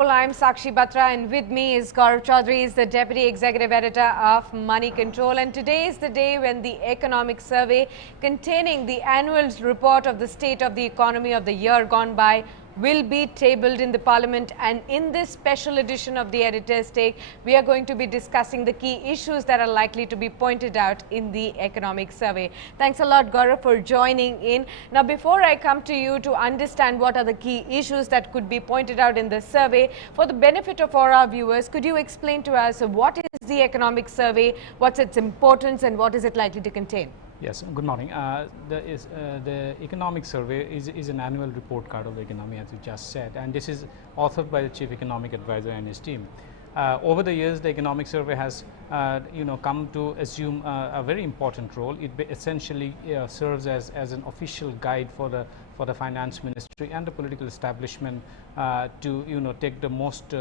I'm Sakshi Batra, and with me is Gaurav Choudhury, is the Deputy Executive Editor of Moneycontrol. And today is the day when the economic survey containing the annual report of the state of the economy of the year gone by will be tabled in the Parliament. And in this special edition of the Editor's Take, we are going to be discussing the key issues that are likely to be pointed out in the economic survey. Thanks a lot, Gaurav, for joining in. Now, before I come to you to understand what are the key issues that could be pointed out in the survey, for the benefit of all our viewers, could you explain to us what is the economic survey, what's its importance, and what is it likely to contain? Yes, good morning. The economic survey is an annual report card of the economy, as you just said, and this is authored by the Chief Economic Advisor and his team. Over the years, the economic survey has come to assume a very important role. It essentially serves as an official guide for the finance ministry and the political establishment to take the most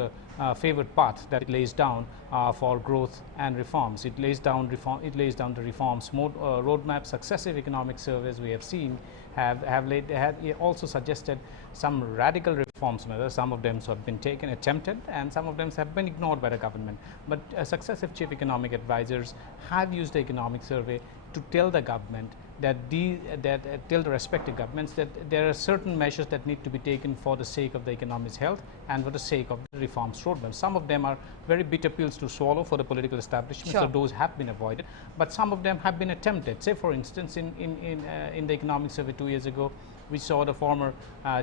favored path that it lays down for growth and reforms. It lays down the reforms roadmap. Successive economic surveys we have seen have also suggested some radical reforms measures. Some of them have been attempted, and some of them have been ignored by the government. But successive chief economic advisors have used the economic survey to tell the government tell the respective governments that there are certain measures that need to be taken for the sake of the economy's health and for the sake of the reforms roadmap. Some of them are very bitter pills to swallow for the political establishment, sure. So those have been avoided. But some of them have been attempted. Say, for instance, in the economic survey 2 years ago, we saw the former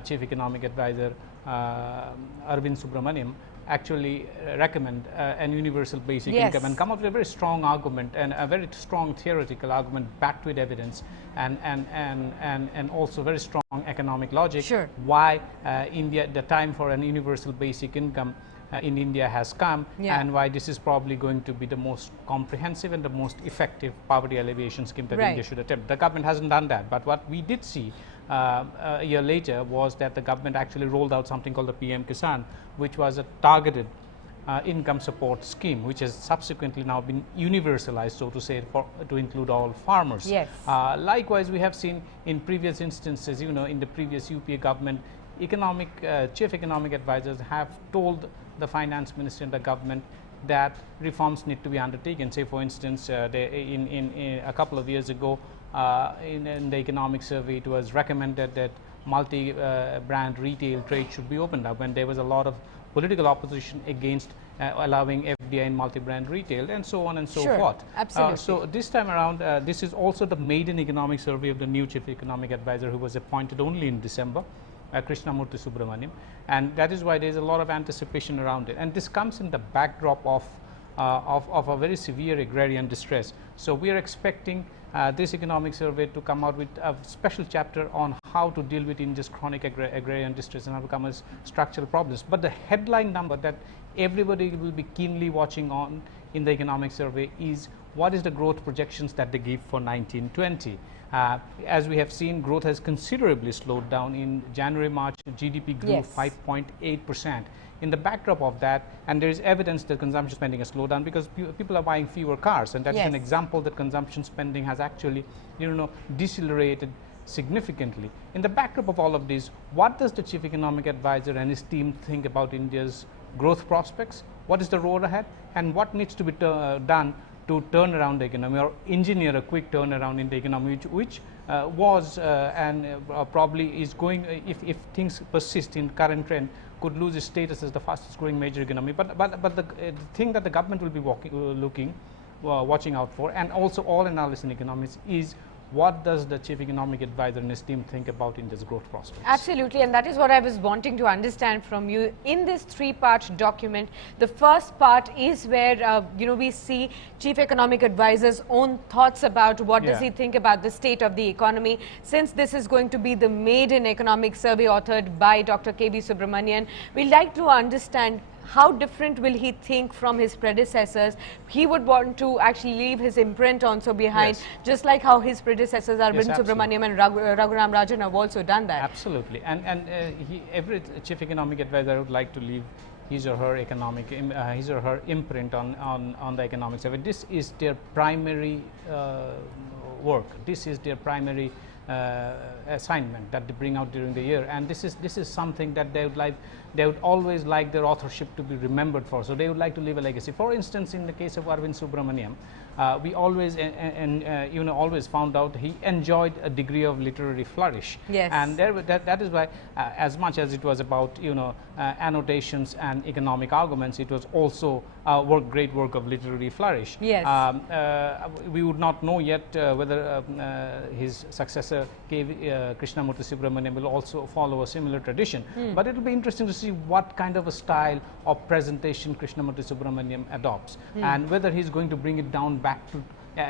chief economic advisor Arvind Subramanian actually recommend an universal basic income and come up with a very strong argument and a very strong theoretical argument backed with evidence and also very strong economic logic. Sure. Why the time for an universal basic income in India has come, and why this is probably going to be the most comprehensive and the most effective poverty alleviation scheme that India should attempt. The government hasn't done that, but what we did see a year later was that the government actually rolled out something called the PM Kisan, which was a targeted income support scheme, which has subsequently now been universalized, so to say, to include all farmers. Yes. Likewise, we have seen in previous instances, in the previous UPA government, chief economic advisors have told the finance minister and the government that reforms need to be undertaken. Say, for instance, in a couple of years ago, in the economic survey, it was recommended that multi-brand retail trade should be opened up, when there was a lot of political opposition against allowing FDI in multi-brand retail, and so on and so forth. Absolutely. So this time around, this is also the maiden economic survey of the new chief economic advisor, who was appointed only in December, Krishnamurthy Subramanian, and that is why there is a lot of anticipation around it. And this comes in the backdrop of a very severe agrarian distress. So we are expecting this economic survey to come out with a special chapter on how to deal with India's chronic agrarian distress and overcome its structural problems. But the headline number that everybody will be keenly watching on in the economic survey is what is the growth projections that they give for 1920. As we have seen, growth has considerably slowed down. In January-March, GDP grew 5.8%. In the backdrop of that, and there is evidence that consumption spending has slowed down because people are buying fewer cars, and that's an example that consumption spending has actually, decelerated significantly. In the backdrop of all of this, what does the chief economic advisor and his team think about India's growth prospects? What is the road ahead, and what needs to be done to turn around the economy, or engineer a quick turnaround in the economy, which was and probably is going, if things persist in current trend, could lose its status as the fastest growing major economy. But the thing that the government will be watching out for, and also all analysts in economics, is what does the chief economic advisor and his team think about India's growth prospects? Absolutely, and that is what I was wanting to understand from you. In this three-part document, the first part is where we see chief economic advisor's own thoughts about what does he think about the state of the economy. Since this is going to be the maiden economic survey authored by Dr. K.V. Subramanian, we'd like to understand how different will he think from his predecessors. He would want to actually leave his imprint also behind, just like how his predecessors, Arvind Subramanian and Raghuram Rajan, have also done that. Absolutely. And every chief economic advisor would like to leave his or her imprint on the economic survey. This is their primary work. This is their primary assignment that they bring out during the year, and this is something that they would always like their authorship to be remembered for. So they would like to leave a legacy. For instance, in the case of Arvind Subramanian, we always always found out he enjoyed a degree of literary flourish. Yes. And that is why, as much as it was about annotations and economic arguments, it was also great work of literary flourish. Yes. We would not know yet whether his successor Krishnamurti Subramanian will also follow a similar tradition. But it will be interesting to see what kind of a style of presentation Krishnamurti Subramanian adopts, and whether he's going to bring it down back to.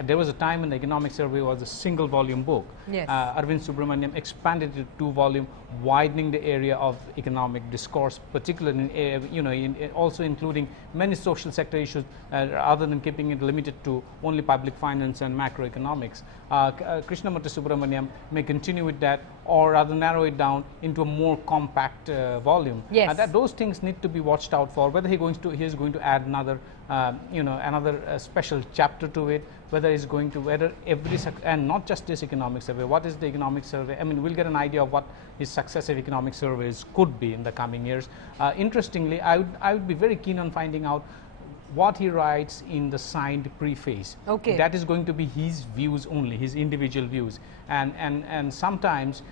There was a time when the economic survey was a single volume book. Yes. Arvind Subramanian expanded it to 2 volume, widening the area of economic discourse, particularly also including many social sector issues, rather than keeping it limited to only public finance and macroeconomics. Krishnamurti Subramanian may continue with that, or rather narrow it down into a more compact volume. Yes. Those things need to be watched out for, whether he is going to add another special chapter to it, whether and not just this economic survey. What is the economic survey? I mean, we'll get an idea of what his successive economic surveys could be in the coming years. Interestingly, I would be very keen on finding out what he writes in the signed preface. Okay. That is going to be his views only, his individual views, and sometimes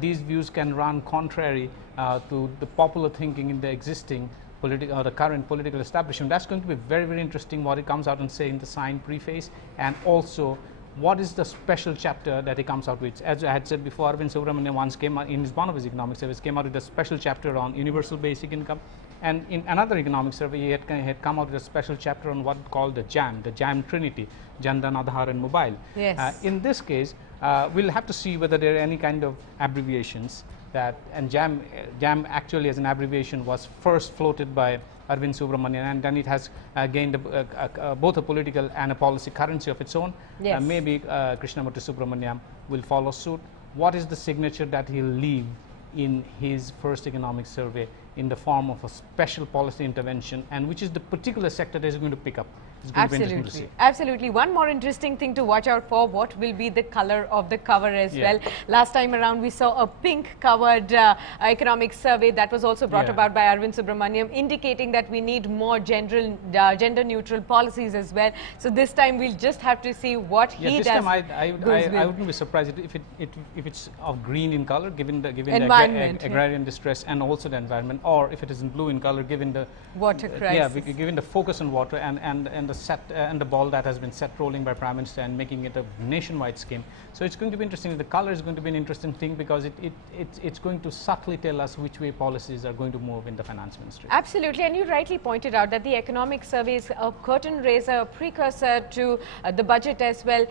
these views can run contrary to the popular thinking in the existing the current political establishment. That's going to be very, very interesting what he comes out and say in the signed preface, and also what is the special chapter that he comes out with. As I had said before, Arvind Subramanian once came out in one of his economic surveys, came out with a special chapter on universal basic income, and in another economic survey he had come out with a special chapter on what called the JAM Trinity, Jan Dhan, Aadhaar and Mobile. Yes. In this case, we'll have to see whether there are any kind of abbreviations. And JAM actually as an abbreviation was first floated by Arvind Subramanian, and then it has gained both a political and a policy currency of its own. Yes. Maybe Krishnamurti Subramanian will follow suit. What is the signature that he'll leave in his first economic survey in the form of a special policy intervention, and which is the particular sector that is going to pick up? It's going to be interesting to see. Absolutely. One more interesting thing to watch out for, what will be the color of the cover as well. Last time around we saw a pink covered economic survey that was also brought about by Arvind Subramanian, indicating that we need more gender neutral policies as well. So this time we'll just have to see what he does. This time I wouldn't be surprised if it's of green in color, given the agrarian distress and also the environment, or if it is in blue in color, given the water crisis. Given the focus on water and the ball that has been set rolling by Prime Minister and making it a nationwide scheme. So it's going to be interesting. The color is going to be an interesting thing, because it's going to subtly tell us which way policies are going to move in the finance ministry. Absolutely, and you rightly pointed out that the economic survey is a curtain raiser, a precursor to the budget as well.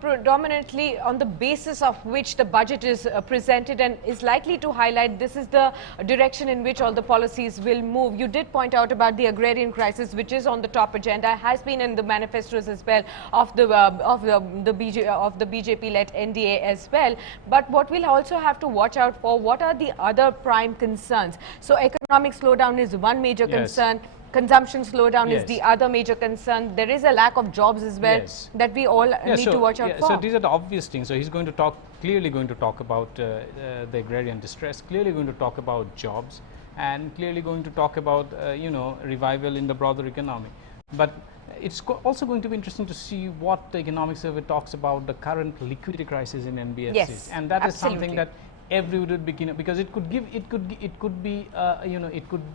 Predominantly on the basis of which the budget is presented, and is likely to highlight this is the direction in which all the policies will move. You did point out about the agrarian crisis, which is on the top agenda, has been in the manifestos as well of the BJP-led NDA as well. But what we'll also have to watch out for, what are the other prime concerns? So economic slowdown is one major concern. Consumption slowdown is the other major concern. There is a lack of jobs as well that we all need to watch out for. So these are the obvious things. So he's going to clearly going to talk about the agrarian distress, clearly going to talk about jobs, and clearly going to talk about revival in the broader economy. But it's also going to be interesting to see what the economic survey talks about the current liquidity crisis in NBFCs, and that is something that everybody would begin, because it could give it could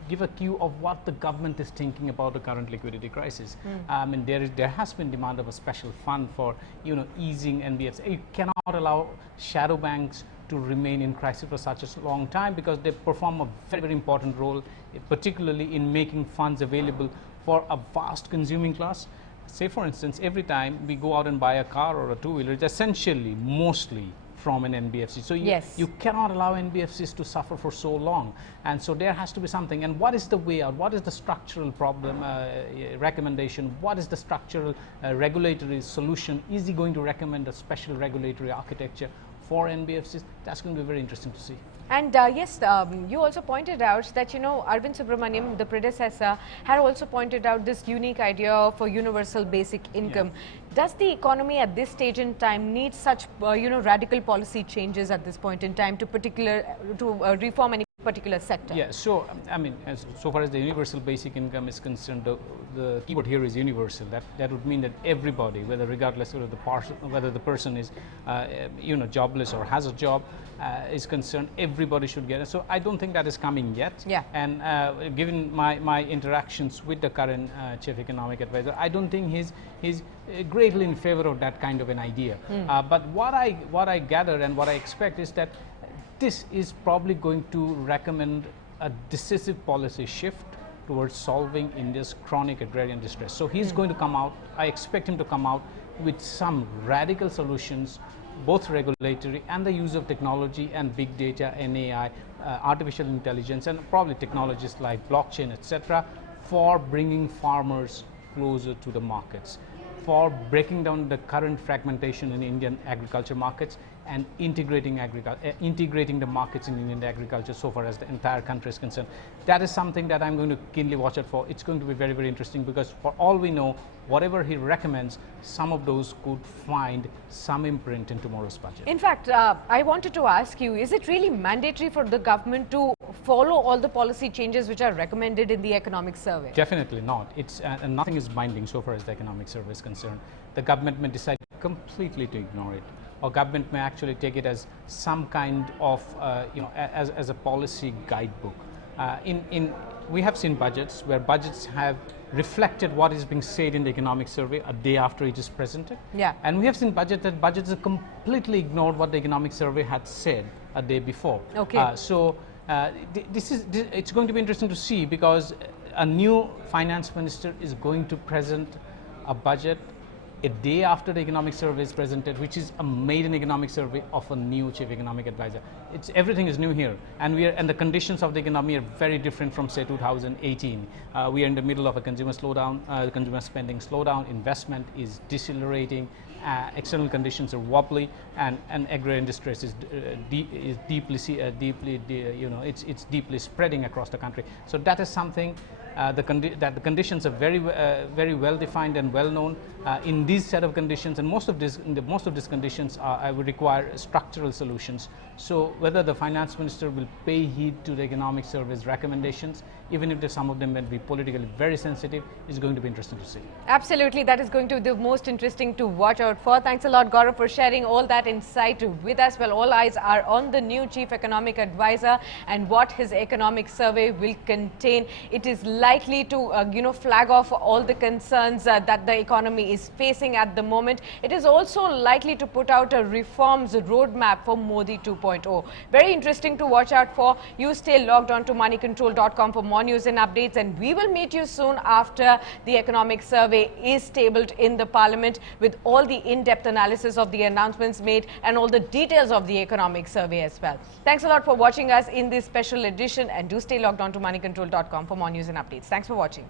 give a cue of what the government is thinking about the current liquidity crisis. I mean, there has been demand of a special fund for easing NBFCs. You cannot allow shadow banks to remain in crisis for such a long time, because they perform a very, very important role, particularly in making funds available for a vast consuming class. Say for instance, every time we go out and buy a car or a two-wheeler, it's essentially mostly from an NBFC. So you cannot allow NBFCs to suffer for so long, and so there has to be something. And what is the way out? What is the structural problem recommendation? What is the structural regulatory solution? Is he going to recommend a special regulatory architecture for NBFCs? That's going to be very interesting to see. And you also pointed out that Arvind Subramanian, the predecessor, had also pointed out this unique idea for universal basic income. Does the economy at this stage in time need such, radical policy changes at this point in time to reform any particular sector? Yeah, so I mean, so far as the universal basic income is concerned, the keyword here is universal. That would mean that everybody, whether regardless of whether the person is, jobless or has a job, is concerned, everybody should get it. So I don't think that is coming yet. Yeah. And given my interactions with the current chief economic advisor, I don't think he's greatly in favor of that kind of an idea. But what I gather and what I expect is that this is probably going to recommend a decisive policy shift towards solving India's chronic agrarian distress. So he's going to come out, I expect him to come out with some radical solutions, both regulatory and the use of technology and big data and AI, artificial intelligence, and probably technologies like blockchain, etc., for bringing farmers closer to the markets, for breaking down the current fragmentation in Indian agriculture markets and integrating the markets in Indian agriculture so far as the entire country is concerned. That is something that I'm going to keenly watch out for. It's going to be very, very interesting, because for all we know, whatever he recommends, some of those could find some imprint in tomorrow's budget. In fact, I wanted to ask you, is it really mandatory for the government to follow all the policy changes which are recommended in the economic survey? Definitely not. It's and nothing is binding so far as the economic survey is concerned. The government may decide completely to ignore it, or government may actually take it as some kind of, as a policy guidebook. We have seen budgets where budgets have reflected what is being said in the economic survey a day after it is presented. Yeah. And we have seen budgets have completely ignored what the economic survey had said a day before. Okay. It's going to be interesting to see, because a new finance minister is going to present a budget a day after the economic survey is presented, which is a maiden economic survey of a new chief economic advisor. Everything is new here, and the conditions of the economy are very different from, say, 2018. We are in the middle of a consumer slowdown, consumer spending slowdown, investment is decelerating, external conditions are wobbly, and agrarian distress is deeply spreading across the country. So that is something that the conditions are very well defined and well known. In these set of conditions, and most of these conditions will require structural solutions. So whether the finance minister will pay heed to the economic survey's recommendations, even if some of them may be politically very sensitive, is going to be interesting to see. Absolutely, that is going to be the most interesting to watch out for. Thanks a lot, Gaurav, for sharing all that insight with us. Well, all eyes are on the new chief economic advisor and what his economic survey will contain. It is likely to flag off all the concerns that the economy is facing at the moment. It is also likely to put out a reforms roadmap for Modi 2.0. Very interesting to watch out for. You stay logged on to moneycontrol.com for more news and updates, and we will meet you soon after the economic survey is tabled in the parliament, with all the in-depth analysis of the announcements made and all the details of the economic survey as well. Thanks a lot for watching us in this special edition, and do stay logged on to moneycontrol.com for more news and updates. Thanks for watching.